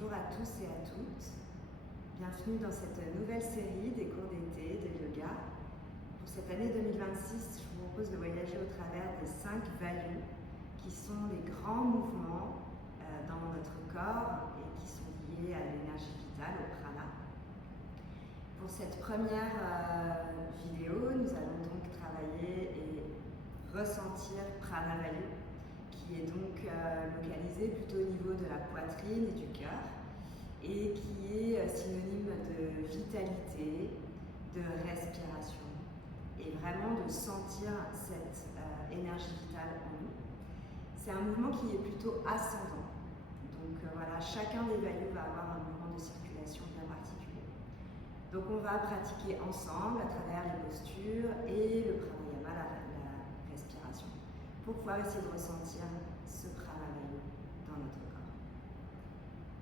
Bonjour à tous et à toutes. Bienvenue dans cette nouvelle série des cours d'été de yoga. Pour cette année 2026, je vous propose de voyager au travers des 5 values qui sont les grands mouvements dans notre corps et qui sont liés à l'énergie vitale, au prana. Pour cette première vidéo, nous allons donc travailler et ressentir Prana Vayu, qui est donc localisé plutôt au niveau de la poitrine et du cœur et qui est synonyme de vitalité, de respiration et vraiment de sentir cette énergie vitale en nous. C'est un mouvement qui est plutôt ascendant. Donc voilà, chacun des vayus va avoir un mouvement de circulation bien particulier. Donc on va pratiquer ensemble à travers les postures et le pranayama, la respiration, pour pouvoir essayer de ressentir ce prana vayu dans notre corps.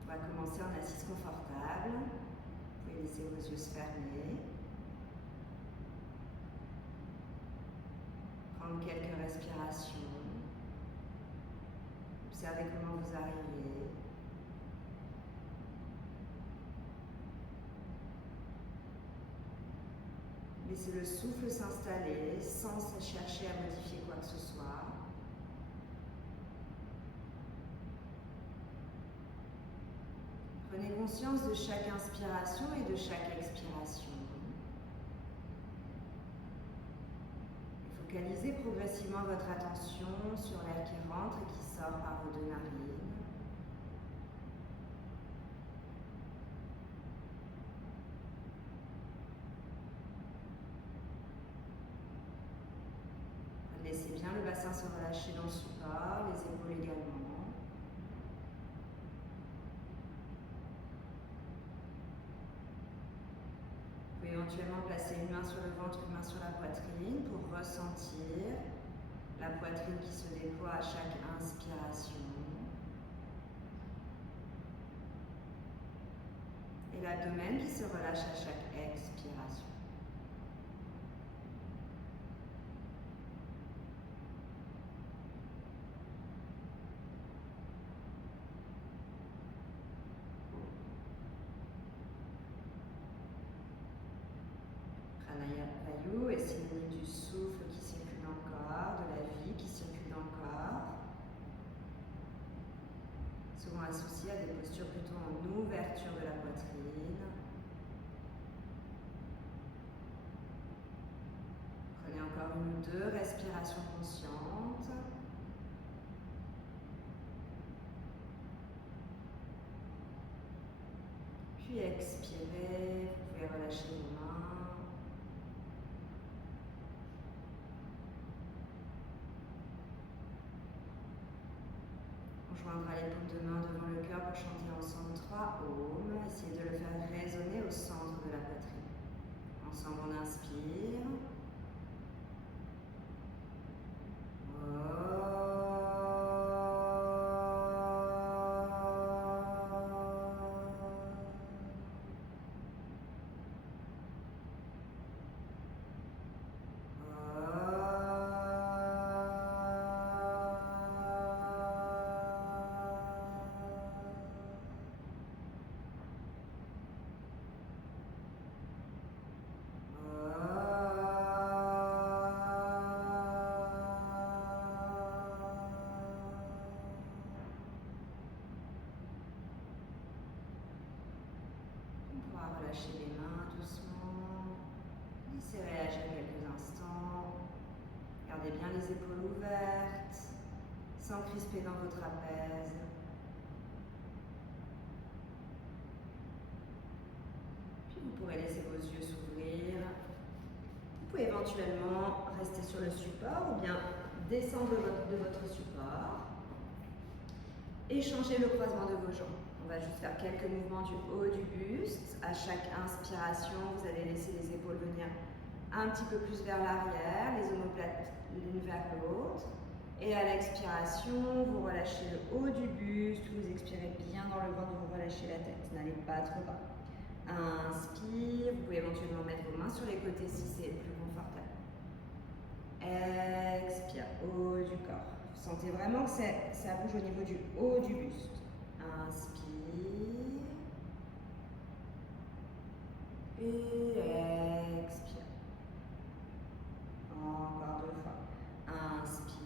On va commencer en assise confortable. Vous pouvez laisser vos yeux se fermer. Prendre quelques respirations. Observez comment vous arrivez. Laissez le souffle s'installer sans chercher à modifier quoi que ce soit. Prenez conscience de chaque inspiration et de chaque expiration. Et focalisez progressivement votre attention sur l'air qui rentre et qui sort par vos 2 narines. Laissez bien le bassin se relâcher dans le support, les épaules également. Vous pouvez éventuellement placer une main sur le ventre, une main sur la poitrine pour ressentir la poitrine qui se déploie à chaque inspiration et l'abdomen qui se relâche à chaque expiration. Prana Vayu est synonyme du souffle qui circule dans le corps, de la vie qui circule dans le corps. Souvent associé à des postures plutôt en ouverture de la poitrine. Prenez encore 1 ou 2 respirations conscientes. Puis expirez, vous pouvez relâcher vos mains. On joindra les paumes de main devant le cœur pour chanter ensemble 3 ohms. Essayez de le faire résonner au centre de la poitrine. Ensemble, on inspire. Relâchez les mains doucement. Laissez réagir quelques instants. Gardez bien les épaules ouvertes, sans crisper dans vos trapèzes. Puis vous pourrez laisser vos yeux s'ouvrir. Vous pouvez éventuellement rester sur le support ou bien descendre de votre support et changer le croisement de vos jambes. On va juste faire quelques mouvements du haut du buste. À chaque inspiration, vous allez laisser les épaules venir un petit peu plus vers l'arrière, les omoplates l'une vers l'autre. Et à l'expiration, vous relâchez le haut du buste, vous expirez bien dans le ventre, vous relâchez la tête. N'allez pas trop bas. Inspire, vous pouvez éventuellement mettre vos mains sur les côtés si c'est plus confortable. Expire, haut du corps. Vous sentez vraiment que ça bouge au niveau du haut du buste. Inspire. Et expire. Encore 2 fois. Inspire.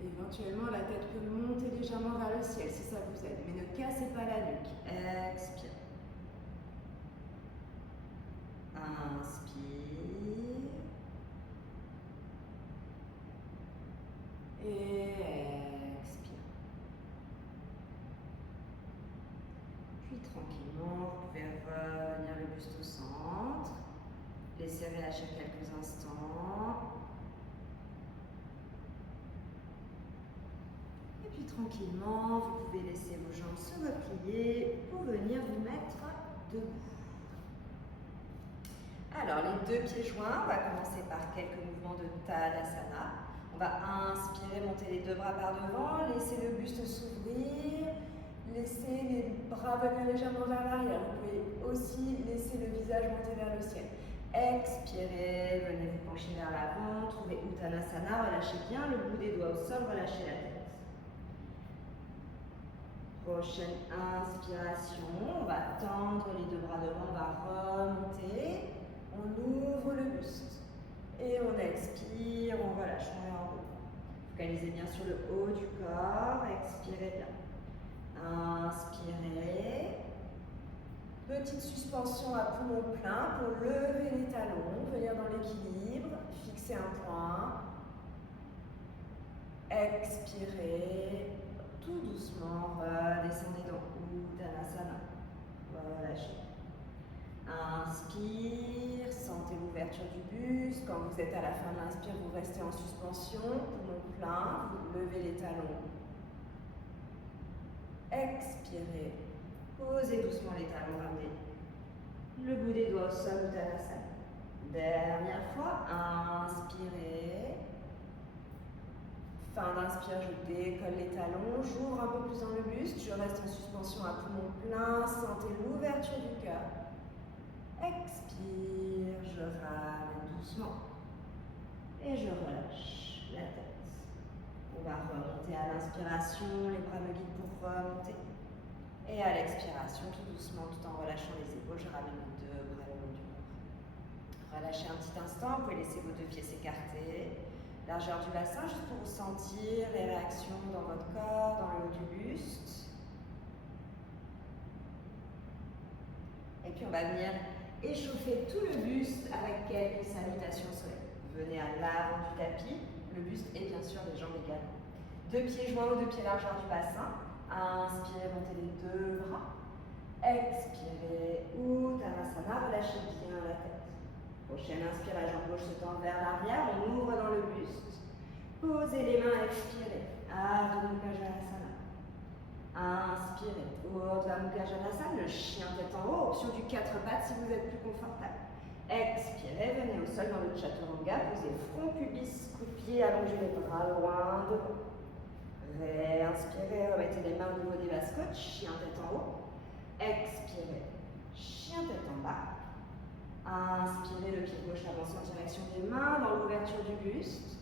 Éventuellement, la tête peut monter légèrement vers le ciel si ça vous aide, mais ne cassez pas la nuque. Expire. Inspire. Et expire. Puis tranquillement, vous pouvez revenir le buste au centre. Laissez relâcher quelques instants. Et puis tranquillement, vous pouvez laisser vos jambes se replier pour venir vous mettre debout. Alors, les 2 pieds joints, on va commencer par quelques mouvements de Tadasana. On va inspirer, monter les 2 bras par devant, laisser le buste s'ouvrir, laisser les bras venir légèrement vers l'arrière. Vous pouvez aussi laisser le visage monter vers le ciel. Expirez, venez vous pencher vers l'avant, trouvez Uttanasana, relâchez bien le bout des doigts au sol, relâchez la tête. Prochaine inspiration, on va tendre les 2 bras devant, on va remonter, on ouvre le buste. Et on expire, on relâche, on est en haut. Focalisez bien sur le haut du corps, expirez bien. Inspirez. Petite suspension à poumon plein pour lever les talons, venir dans l'équilibre, fixer un point. Expirez. Tout doucement, redescendez dans Uttanasana. Relâchez. Inspire, sentez l'ouverture du buste. Quand vous êtes à la fin de l'inspire, vous restez en suspension, poumon plein, vous levez les talons. Expirez, posez doucement les talons, ramenez le bout des doigts au sol, Uttanasana. Dernière fois, inspirez. Fin d'inspire, je décolle les talons, j'ouvre un peu plus dans le buste, je reste en suspension à poumon plein, sentez l'ouverture du cœur. Expire, je ramène doucement et je relâche la tête. On va remonter à l'inspiration, les bras me guident pour remonter. Et à l'expiration, tout doucement, tout en relâchant les épaules, je ramène les 2 bras le long du corps. Relâchez un petit instant, vous pouvez laisser vos 2 pieds s'écarter. Largeur du bassin, juste pour ressentir les réactions dans votre corps, dans le haut du buste. Et puis on va venir échauffer tout le buste avec quelques salutations soleil. Venez à l'avant du tapis, le buste et bien sûr les jambes également. 2 pieds joints aux 2 pieds largeur du bassin. Inspirez, montez les 2 bras. Expirez, Uttanasana, relâchez bien la tête. Prochaine inspire, la jambe gauche se tend vers l'arrière, on ouvre dans le buste. Posez les mains, expirez. Ardha Mukha Svanasana. Inspirez, Urdhva Mukha Svanasana, le chien tête en haut, option du 4 pattes si vous êtes plus confortable. Expirez, venez au sol dans le Chaturanga, posez front, pubis, coup de pied, allongez les bras loin devant. Réinspirez, remettez les mains au niveau des bases côtes, chien tête en haut. Expirez, chien tête en bas. Inspirez, le pied gauche avance en direction des mains dans l'ouverture du buste.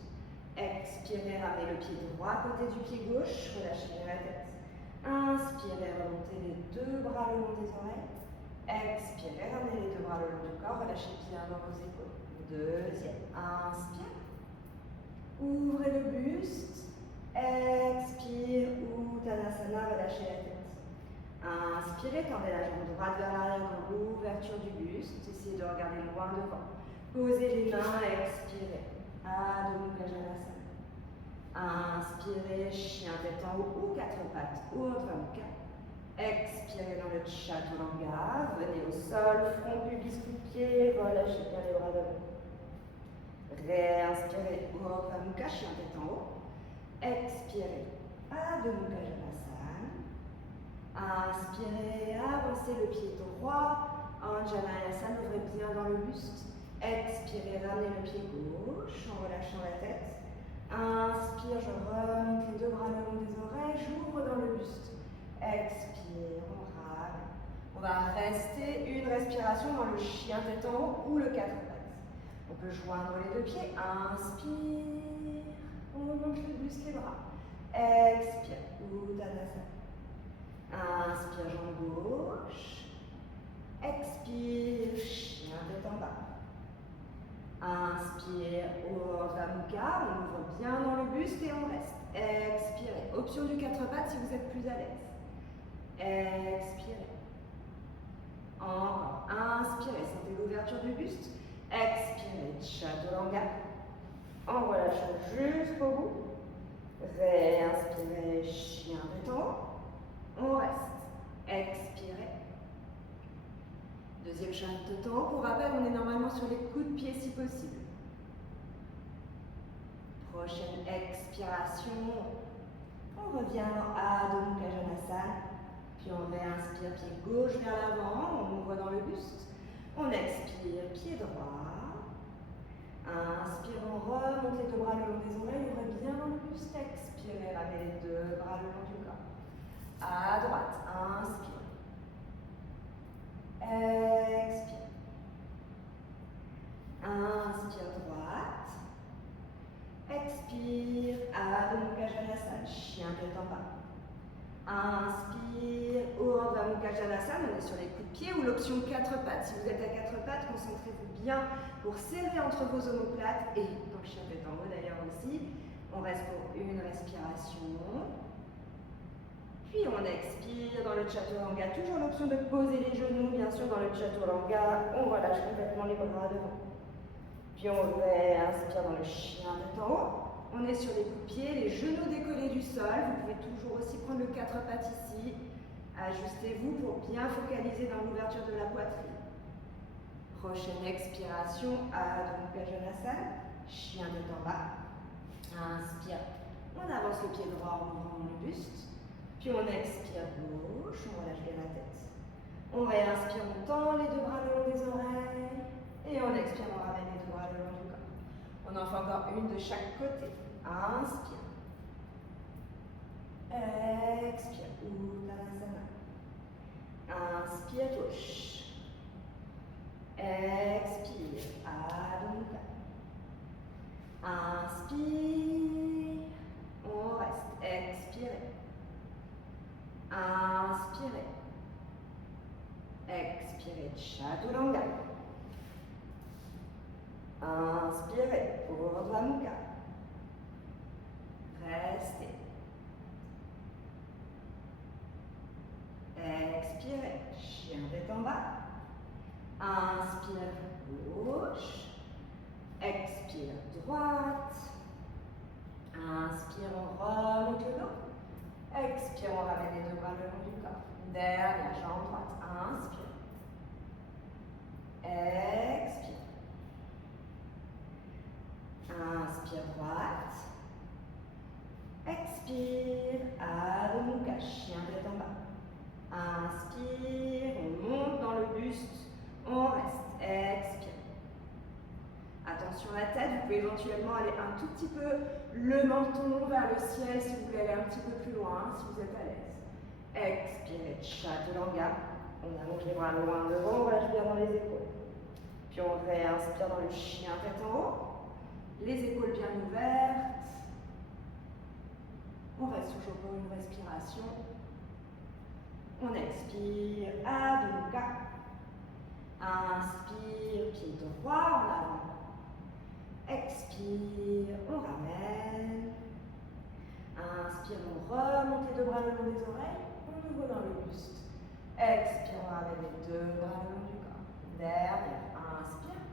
Expirez, ramenez le pied droit à côté du pied gauche, relâchez la tête. Inspirez, remontez les 2 bras le long des oreilles. Expirez, ramenez les 2 bras le long du corps, relâchez bien dans vos épaules. Deuxième, inspire. Ouvrez le buste. Expire, Uttanasana, relâchez la tête. Inspirez, tendez la jambe droite vers l'arrière dans l'ouverture du buste. Essayez de regarder loin devant. Posez les mains, expirez. Ardha Mukha Svanasana. Inspirez, chien tête en haut ou 4 pattes, Urdhva Mukha. Expirez dans le Chaturanga. Venez au sol, front, pubis, coup de pied. Relâchez bien les bras devant. Réinspirez, Urdhva Mukha, chien tête en haut. Expirez, Ardha Mukha Svanasana. Inspirez, avancez le pied droit. Anjaneyasana, ouvrez bien dans le buste. Expirez, ramenez le pied gauche en relâchant la tête. Inspire, je remonte les 2 bras le long des oreilles, j'ouvre dans le buste. Expire, on rame. On va rester une respiration dans le chien tête en haut ou le 4 pattes. On peut joindre les 2 pieds. Inspire, on remonte le buste, les bras. Expire, Uttanasana. Inspire, jambe gauche. Expire, chien tête en bas. Inspire, Urdhva Mukha, on ouvre bien dans le buste et on reste. Expirez. Option du 4 pattes si vous êtes plus à l'aise. Expirez. Encore. Inspirez, sentez l'ouverture du buste. Expirez, Chaturanga. On relâche jusqu'au bout. Réinspirez, chien tête en haut. On reste. Expirez. Deuxième chien tête en haut. Pour rappel, on est normalement sur les coups de pied si possible. Prochaine expiration. On revient dans Adho Mukha Janasana. Puis on réinspire, pied gauche vers l'avant, on ouvre dans le buste. On expire, pied droit. Inspire, on remonte les deux bras le long des oreilles, ouvrez bien dans le buste. Expirez, ramenez les deux bras le long du corps. À droite, inspire. Expire. Inspire, droite. Expire, Adho Mukha Janasana, chien tête en bas. Inspire, Urdhva Mukha Janasana, on est sur les coups de pied ou l'option 4 pattes. Si vous êtes à 4 pattes, concentrez-vous bien pour serrer entre vos omoplates et dans le chien tête en haut d'ailleurs aussi. On reste pour une respiration. Puis on expire dans le Chaturanga, toujours l'option de poser les genoux, bien sûr dans le Chaturanga, on relâche complètement les bras devant. Puis on réinspire dans le chien tête en haut. On est sur les coups de pied, les genoux décollés du sol. Vous pouvez toujours aussi prendre le 4 pattes ici. Ajustez-vous pour bien focaliser dans l'ouverture de la poitrine. Prochaine expiration, Adho Mukha Janasana, chien tête en bas. Inspire, on avance le pied droit en ouvrant le buste. Puis on expire gauche, on relâche bien la tête. On réinspire, on tend les deux bras le long des oreilles. Et on expire, on ramène les deux bras le long du corps. On en fait encore une de chaque côté. Inspire. Expire. Uttanasana. Inspire, gauche. Expire. Adho Mukha. Inspire. On reste. Expirez. Inspirez. Expirez. Chaturanga. Inspirez, Urdhva Mukha. Restez. Expirez, chien tête en bas. Inspire, gauche. Expire, droite. Inspire, on remonte le dos. Expire, on ramène les deux bras le long du corps. Dernière jambe droite. Inspire. Expire. Inspire, droite. Expire, Adho Mukha, chien tête en bas. Inspire, on monte dans le buste, on reste. Expire. Attention à la tête, vous pouvez éventuellement aller un tout petit peu le menton vers le ciel si vous voulez aller un petit peu plus loin, si vous êtes à l'aise. Expirez, Chaturanga. On allonge les bras loin devant, on relâche bien dans les épaules. Puis on réinspire dans le chien tête en haut. Les épaules bien ouvertes. On reste toujours pour une respiration. On expire, Adho Mukha. Inspire, pied droit en avant. Expire, on ramène. Inspire, on remonte les deux bras le long des oreilles. On ouvre dans le buste. Expire, on ramène les deux bras le long du corps. Derrière, inspire.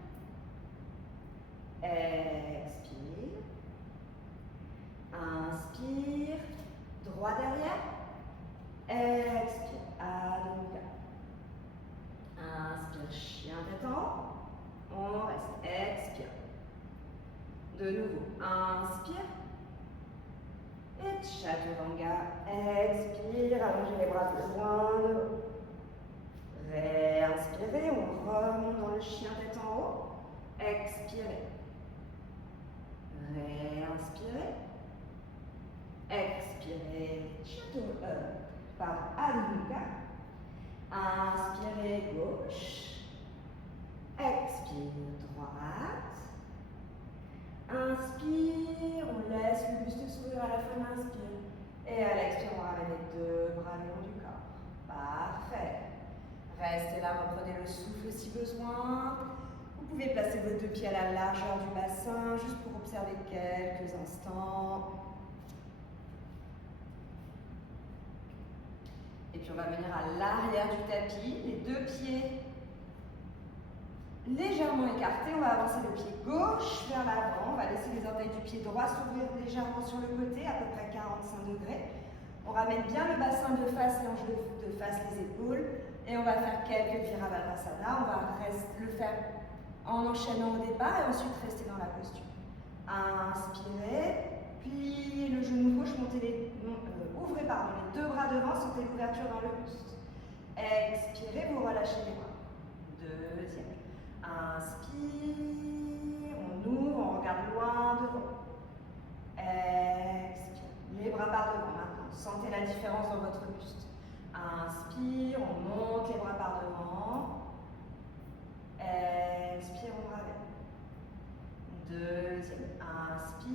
Expire. Inspire. Droit derrière. Expire. Adho Mukha. Inspire, chien tête en haut. On reste. Expire. De nouveau. Inspire. Et Chaturanga. Expire. Allongez les bras plus loin de haut. Réinspirez. On remonte dans le chien tête en haut. Expirez. Réinspirez. Expirez. Adho Mukha. Inspirez gauche. Expire droite. Inspire, on laisse le buste s'ouvrir à la fin de l'inspire. Et à l'expire, on ramène les deux bras le long du corps. là, reprenez le souffle si besoin. Vous pouvez placer vos deux pieds à la largeur du bassin, juste pour observer quelques instants. Et puis on va venir à l'arrière du tapis, les deux pieds légèrement écartés. On va avancer le pied gauche vers l'avant. On va laisser les orteils du pied droit s'ouvrir légèrement sur le côté, à peu près 45 degrés. On ramène bien le bassin de face, l'ange de face, les épaules. Et on va faire quelques Virabhadrasana. On va le faire en enchaînant au départ et ensuite rester dans la posture. Inspirez, pliez le genou gauche, ouvrez les deux bras devant, sentez l'ouverture dans le buste. Expirez, vous relâchez les bras. Deuxième. Inspire, on ouvre, on regarde loin devant. Expire, les bras par devant maintenant. Sentez la différence dans votre buste. Inspire, on monte les bras par devant. Expire, on ramène. Deuxième. Inspire.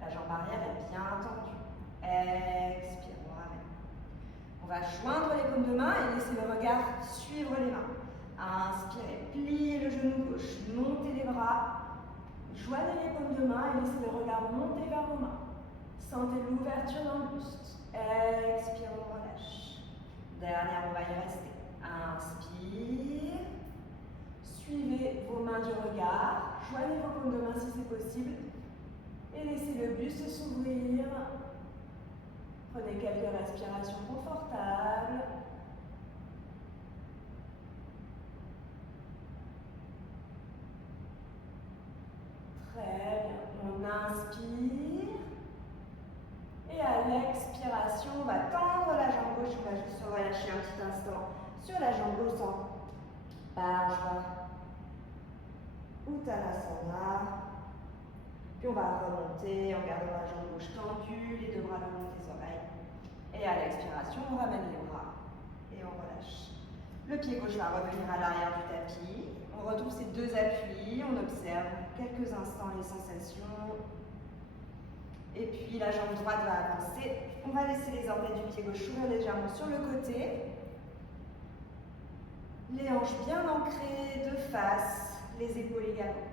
La jambe arrière est bien tendue. Expire, on ramène. On va joindre les paumes de main et laisser le regard suivre les mains. Inspirez, pliez le genou gauche, montez les bras, joignez les paumes de main et laissez le regard monter vers vos mains. Sentez l'ouverture dans le buste. Expire, on relâche. Dernière, on va y rester. Inspire. Suivez vos mains du regard. Joignez vos paumes de main si c'est possible. Et laissez le buste s'ouvrir. Prenez quelques respirations confortables. Très bien. On inspire. Et à l'expiration, on va tendre la jambe gauche. On va juste se relâcher un petit instant sur la jambe gauche sans Parshva Uttanasana. Puis on va remonter en gardant la jambe gauche tendue, les deux bras le long des oreilles. Et à l'expiration, on ramène les bras et on relâche. Le pied gauche va revenir à l'arrière du tapis. On retrouve ces deux appuis, on observe quelques instants les sensations. Et puis la jambe droite va avancer. On va laisser les orteils du pied gauche s'ouvrir légèrement sur le côté. Les hanches bien ancrées de face, les épaules également.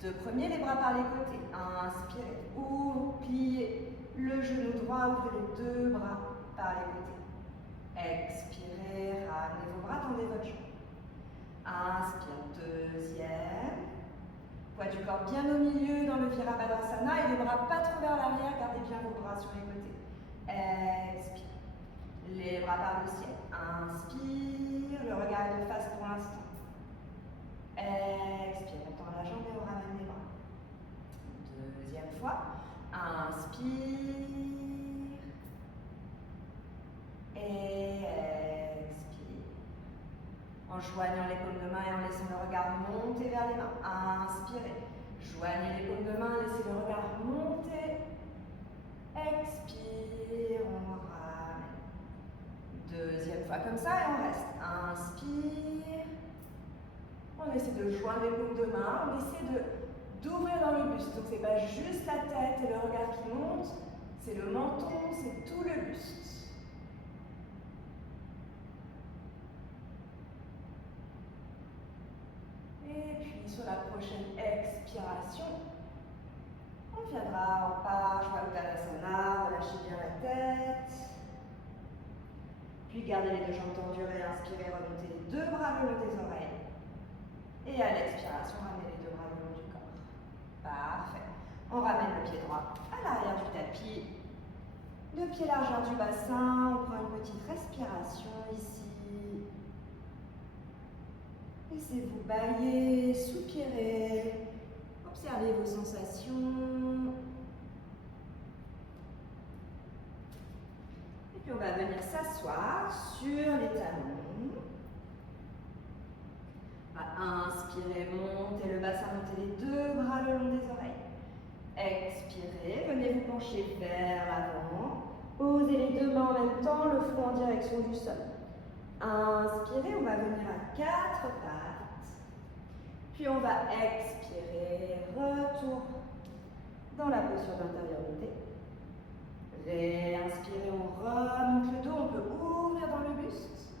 Deux premiers, les bras par les côtés. Inspirez, ouvrez, pliez le genou droit, ouvrez les deux bras par les côtés. Expirez, ramenez vos bras, tendez votre jambe. Inspire, deuxième. Poids du corps bien au milieu dans le Virabhadrasana et les bras pas trop vers l'arrière, gardez bien vos bras sur les côtés. Expire. Les bras par le ciel. Inspire, le regard est de face pour l'instant. Expire, on tend la jambe et on ramène les bras. Deuxième fois. Inspire. Et expire. En joignant les paumes de main et en laissant le regard monter vers les mains. Inspirez. Joignez les paumes de main, laissez le regard monter. Expire, on ramène. Deuxième fois comme ça et on reste. Inspire. On essaie de joindre les paumes de main, on essaie d'ouvrir dans le buste. Donc c'est pas juste la tête et le regard qui monte, c'est le menton, c'est tout le buste. Et puis sur la prochaine expiration, on viendra en Parshva Uttanasana, relâchez bien la tête. Puis gardez les deux jambes tendues, réinspirez, remontez les deux bras le long des oreilles. Et à l'expiration, ramenez les deux bras le long du corps. Parfait. On ramène le pied droit à l'arrière du tapis. Deux pieds largeur du bassin. On prend une petite respiration ici. Laissez-vous bâiller, soupirer. Observez vos sensations. Et puis on va venir s'asseoir sur les talons. On va inspirer, montez le bassin, montez les deux bras le long des oreilles. Expirez, venez vous pencher vers l'avant. Posez les deux mains en même temps, le front en direction du sol. Inspirez, on va venir à quatre pattes. Puis on va expirer, retour dans la posture d'intériorité. Réinspirez, on remonte le dos, on peut ouvrir dans le buste.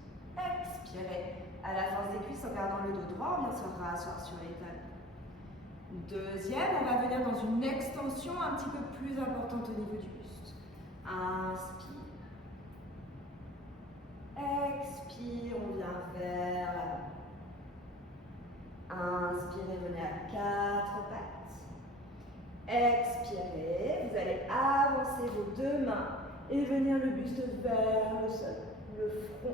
tension un petit peu plus importante au niveau du buste. Inspire. Expire, on vient vers l'avant. Inspirez, venez à 4 pattes. Expirez, vous allez avancer vos 2 mains et venir le buste vers le sol.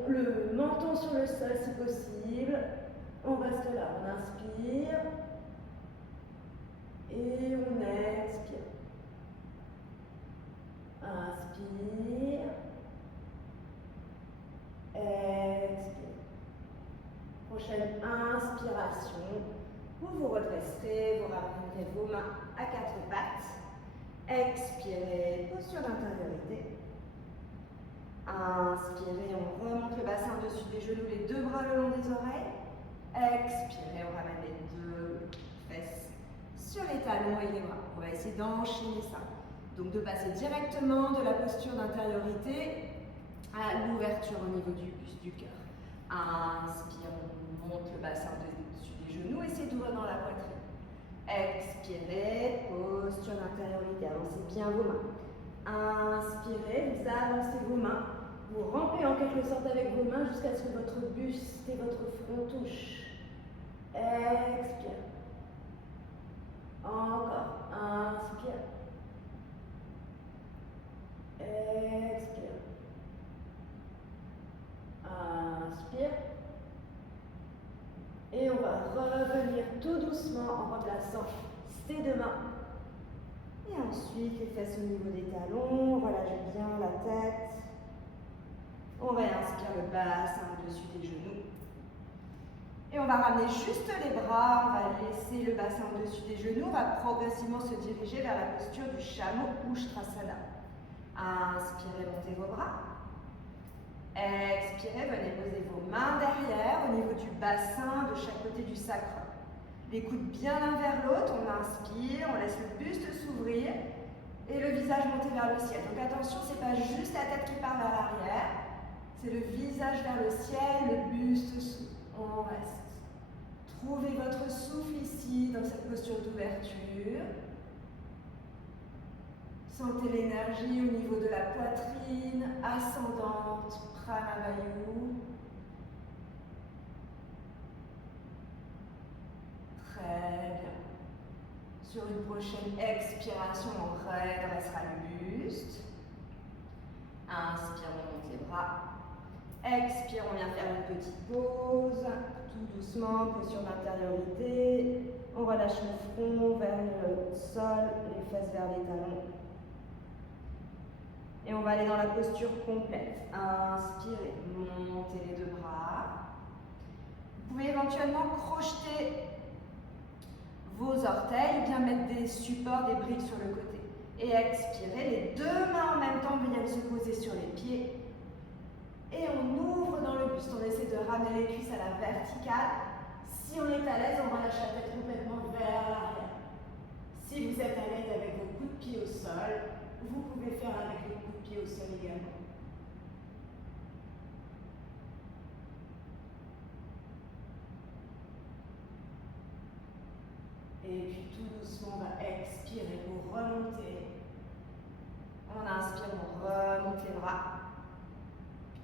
Le menton sur le sol si possible. On reste là, on inspire et on expire. Inspire. Expire. Prochaine inspiration. Vous vous redresserez, vous ramènerez vos mains à 4 pattes. Expirez, posture d'intériorité. Inspirez, on remonte le bassin au-dessus des genoux, les 2 bras le long des oreilles. Expirez, on ramène les 2 fesses sur les talons et les bras. On va essayer d'enchaîner ça. Donc de passer directement de la posture d'intériorité à l'ouverture au niveau du buste, du cœur. Inspire, on monte le bassin au-dessus des genoux, essayez d'ouvrir dans la poitrine. Expirez, posture d'intériorité, avancez bien vos mains. Inspirez, vous avancez vos mains, vous rampez en quelque sorte avec vos mains jusqu'à ce que votre buste et votre front touchent. Expire. Encore, inspire. Expire. Inspire. Et on va revenir tout doucement en remplaçant ces 2 mains. Et ensuite, les fesses au niveau des talons, on relâche bien la tête. On réinspire le bassin au-dessus des genoux. Et on va ramener juste les bras, on va laisser le bassin au-dessus des genoux. On va progressivement se diriger vers la posture du chameau Ustrasana. Inspirez, montez vos bras. Expirez, venez poser vos mains derrière au niveau du bassin de chaque côté du sacre. Les coudes bien l'un vers l'autre, on inspire, on laisse le buste s'ouvrir et le visage monter vers le ciel. Donc attention, ce n'est pas juste la tête qui part vers l'arrière, c'est le visage vers le ciel, le buste s'ouvre. On reste. Trouvez votre souffle ici dans cette posture d'ouverture. Sentez l'énergie au niveau de la poitrine, ascendante, Pranavayu. Très bien. Sur une prochaine expiration, on redressera le buste. Inspire, on monte les bras. Expire, on vient faire une petite pause. Tout doucement, posture d'intériorité. On relâche le front vers le sol, les fesses vers les talons. Et on va aller dans la posture complète. Inspirez, montez les 2 bras. Vous pouvez éventuellement crocheter vos orteils, bien mettre des supports, des briques sur le côté. Et expirez, les 2 mains en même temps viennent se poser sur les pieds. Et on ouvre dans le buste, on essaie de ramener les cuisses à la verticale. Si on est à l'aise, on relâche la tête complètement vers l'arrière. Si vous êtes à l'aise avec vos coups de pied au sol, vous pouvez faire avec les coups de pied au sol également. Et puis tout doucement, on va expirer pour remonter. On inspire, on remonte les bras.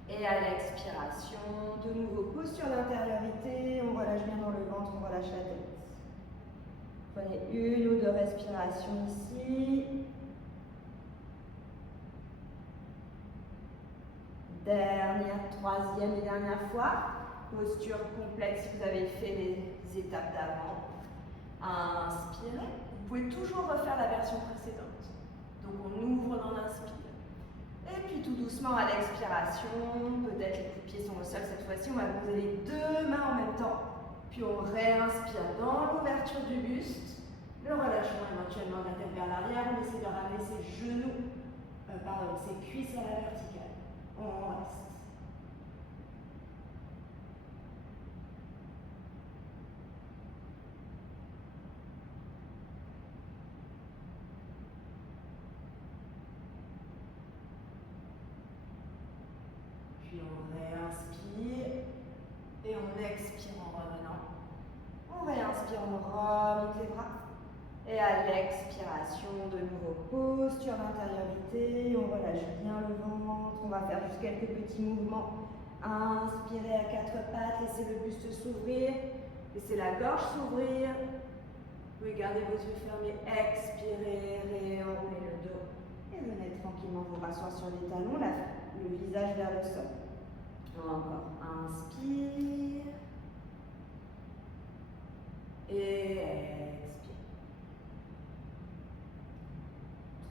Et à l'expiration, de nouveau posture d'intériorité, on relâche bien dans le ventre, on relâche la tête. Prenez 1 ou 2 respirations ici. Dernière, 3e et dernière fois. Posture complète si vous avez fait les étapes d'avant. Inspirez. Vous pouvez toujours refaire la version précédente. Donc on ouvre dans l'inspire. Et puis tout doucement à l'expiration, peut-être les coups de pied sont au sol cette fois-ci, on va poser les 2 mains en même temps. Puis on réinspire dans l'ouverture du buste, le relâchement éventuellement de la tête vers l'arrière, on essaie de ramener ses genoux, ses cuisses à la verticale. On reste. Puis on réinspire et on expire en revenant. On réinspire, on remonte les bras. Et à à l'expiration, de nouveau posture d'intériorité, on relâche bien le ventre, on va faire juste quelques petits mouvements. Inspirez à quatre pattes, laissez le buste s'ouvrir, laissez la gorge s'ouvrir. Vous pouvez garder vos yeux fermés, expirez, réenroulez le dos. Et venez tranquillement vous rasseoir sur les talons, le visage vers le sol. Encore, inspire. Et expire.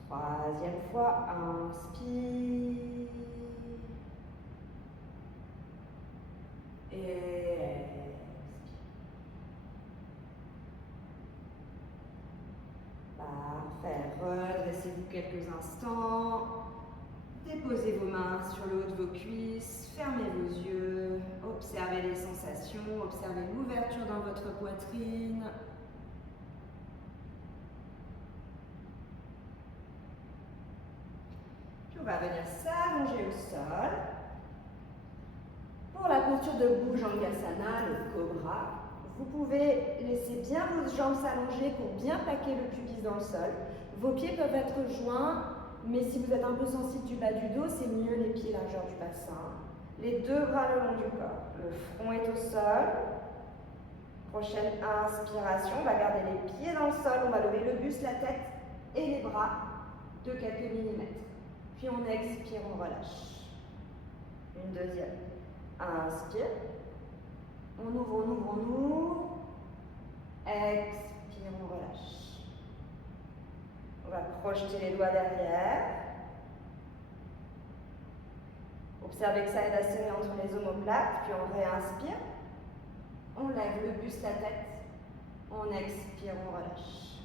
Troisième fois, inspire. Et expire. Parfait. Redressez-vous quelques instants. Déposez vos mains sur le haut de vos cuisses. Fermez vos yeux. Observez les sensations. Observez l'ouverture dans votre poitrine. Puis on va venir s'allonger au sol. Pour la posture de Bhujangasana, le cobra, vous pouvez laisser bien vos jambes s'allonger pour bien plaquer le pubis dans le sol. Vos pieds peuvent être joints, mais si vous êtes un peu sensible du bas du dos, c'est mieux les pieds largeur du bassin. Les deux bras le long du corps. Le front est au sol. Prochaine inspiration, on va garder les pieds dans le sol, on va lever le buste, la tête et les bras de quelques millimètres. Puis on expire, on relâche. Une deuxième. Inspire. On ouvre, on ouvre, on ouvre. Expire, on relâche. On va projeter les doigts derrière. Observez que ça aide à serrer entre les omoplates, puis on réinspire. On lève le buste, la tête. On expire, on relâche.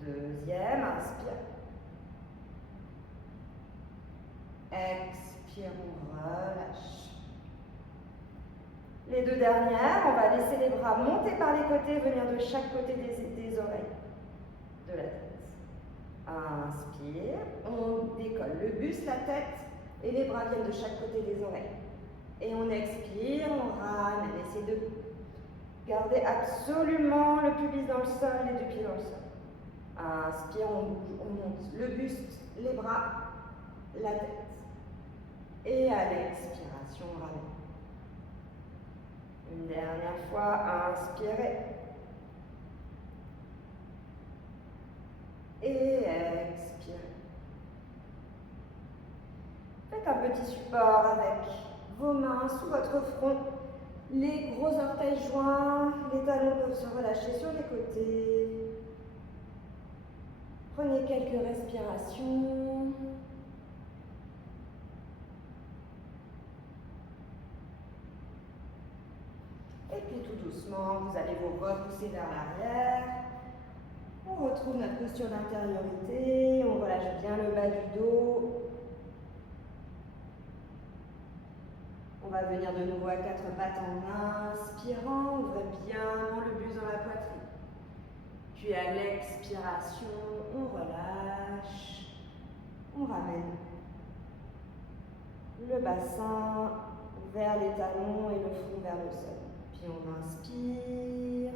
Deuxième, inspire. Expire, on relâche. Les deux dernières, on va laisser les bras monter par les côtés, venir de chaque côté des oreilles, de la tête. Inspire, on décolle le buste, la tête, et les bras viennent de chaque côté des oreilles. Et on expire, on ramène, essayez de garder absolument le pubis dans le sol, les deux pieds dans le sol. Inspire, on bouge, on monte le buste, les bras, la tête. Et à l'expiration, on ramène. Une dernière fois, inspirez. Et expirez. Faites un petit support avec vos mains sous votre front. Les gros orteils joints, les talons peuvent se relâcher sur les côtés. Prenez quelques respirations. Et puis tout doucement, vous allez vous repousser vers l'arrière. On retrouve notre posture d'intériorité. On relâche bien le bas du dos. On va venir de nouveau à quatre pattes en inspirant. Ouvrez bien le buste dans la poitrine. Puis à l'expiration, on relâche. On ramène le bassin vers les talons et le front vers le sol. Puis on inspire.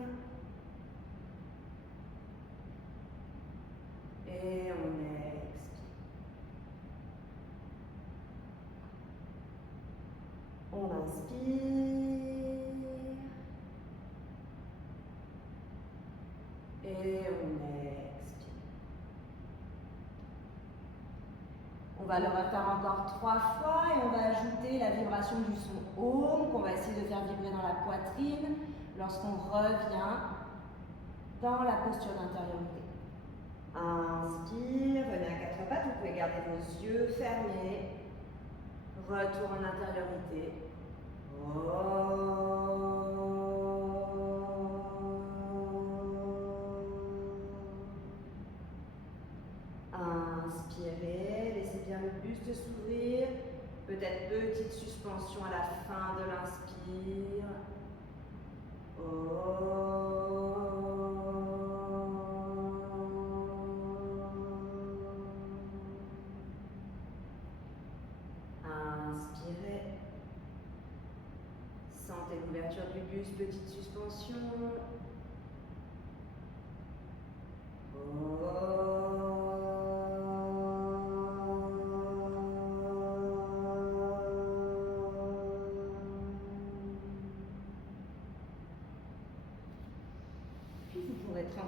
Et on expire. On inspire. Et on expire. On va le refaire encore 3 fois et on va ajouter la vibration du son Om qu'on va essayer de faire vibrer dans la poitrine lorsqu'on revient dans la posture d'intériorité. Inspire, venez à quatre pattes, vous pouvez garder vos yeux fermés. Retour en intériorité. Inspirez, laissez bien le buste s'ouvrir. Peut-être petite suspension à la fin de l'inspire. Inspirez. Sentez l'ouverture du buste, petite suspension.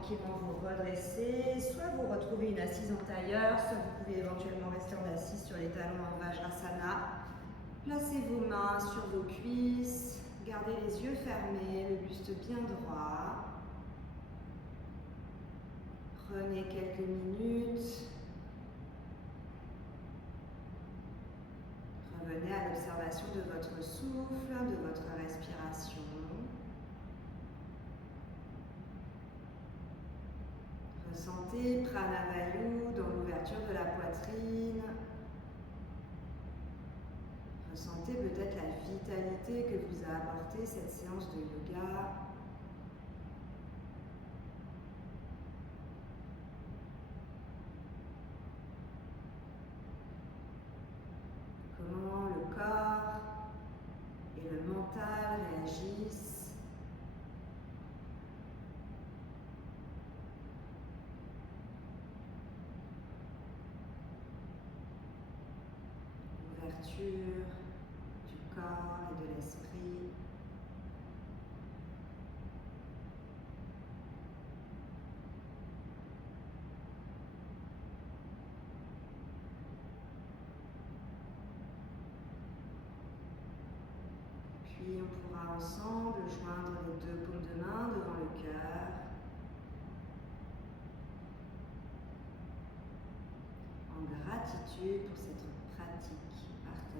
tranquillement vous redresser, soit vous retrouvez une assise en tailleur, soit vous pouvez éventuellement rester en assise sur les talons en Vajrasana. Placez vos mains sur vos cuisses, gardez les yeux fermés, le buste bien droit. Prenez quelques minutes. Revenez à l'observation de votre souffle, de votre respiration. Ressentez Pranavayu dans l'ouverture de la poitrine. Ressentez peut-être la vitalité que vous a apporté cette séance de yoga. Comment le corps et le mental réagissent. Ouverture du corps et de l'esprit. Puis on pourra ensemble joindre les deux paumes de main devant le cœur. En gratitude pour cette pratique partagée.